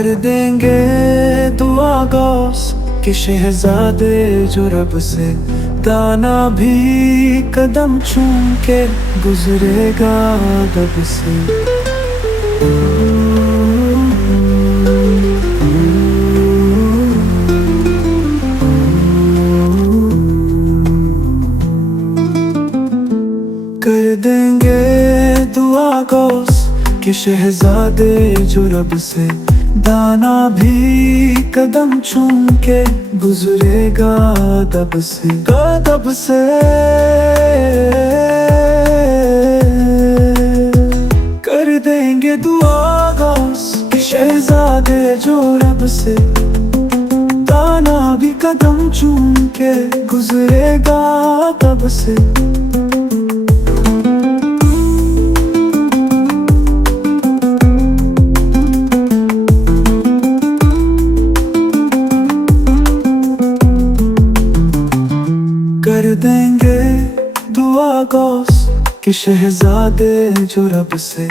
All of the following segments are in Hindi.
कर देंगे दुआ गौस के शहजादे जो रब से दाना भी कदम चूम के गुजरेगा दब से। कर देंगे दुआ गौस के शहजादे जो रब से दाना भी कदम चूम के गुजरेगा दब से दब से। कर देंगे दुआ गौस के शहजादे जो रब से दाना भी कदम चूम के गुजरेगा दब से। कर देंगे दुआ गौस के शहजादे जो रब से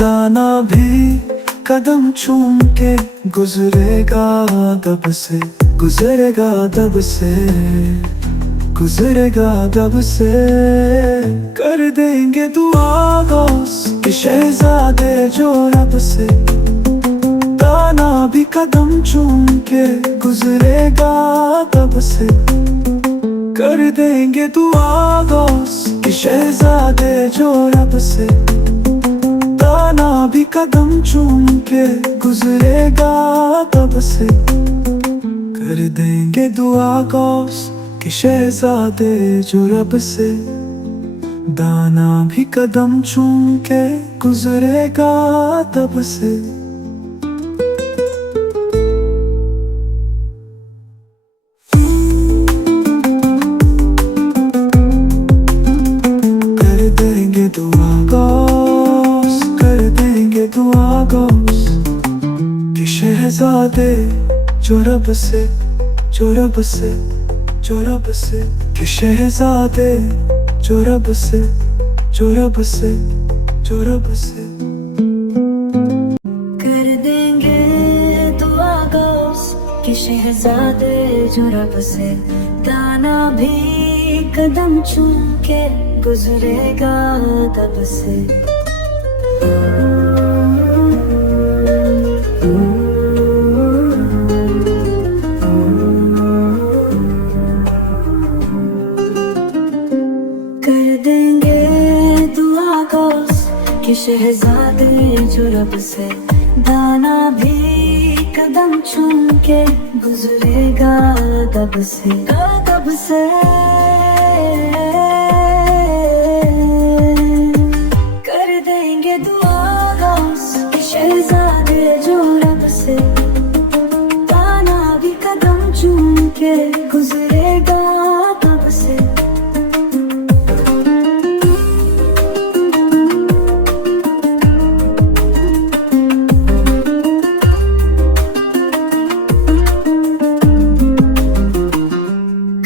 दाना भी कदम चूम के गुजरेगा दब से गुजरेगा दब से गुजरेगा दब से। कर देंगे दुआ गौस के शहजादे जो रब से दाना भी कदम चूम के गुजरेगा दब से। कर देंगे दुआ गौस के शहजादे जो रब से दाना भी कदम चूम के गुजरेगा दब से। कर देंगे दुआ गौस के शहजादे जो रब से दाना भी कदम चूम के गुजरेगा दब से। शहजादे जो रब से जो रब से जो रब से के शहजादे जो रब से जो रब से जो रब से। कर देंगे दुआ गौस के शहजादे जो रब से दाना भी कदम चूम के गुजरेगा दब से। के शहजादे जो रब से दाना भी कदम चूम के गुजरेगा दब से दब से। कर देंगे दुआ गौस के शहजादे जो रब से दाना भी कदम चूम के गुजरेगा दब से।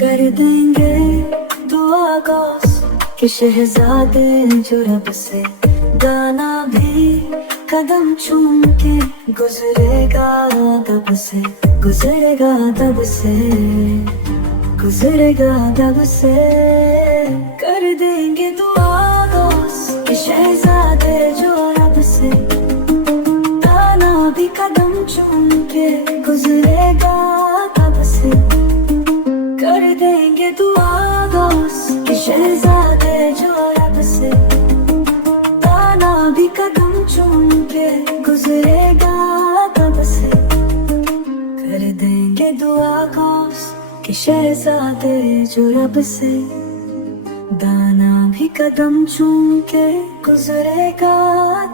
कर देंगे दुआ गौस के शहजादे जो रब से दाना भी कदम चूम के गुजरेगा दब से गुजरेगा दब से गुजरेगा दब से। कर देंगे दुआ गौस के शहजादे जो रब से दाना भी कदम चूम के गुजरेगा दब से। कर देंगे दुआ गौस के शहजादे जो रब से दाना भी कदम चूम के गुजरेगा दब से। कर देंगे दुआ गौस के शहजादे जो रब से दाना भी कदम चूम के गुजरेगा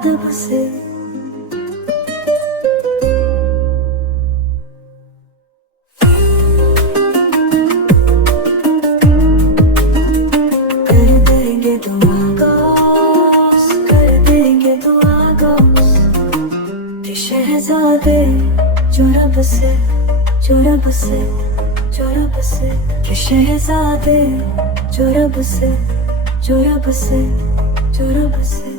दब से। शहजादे जो रब से जो रब से जो रब से के शहजादे जो रब से जो रब से जो रब से।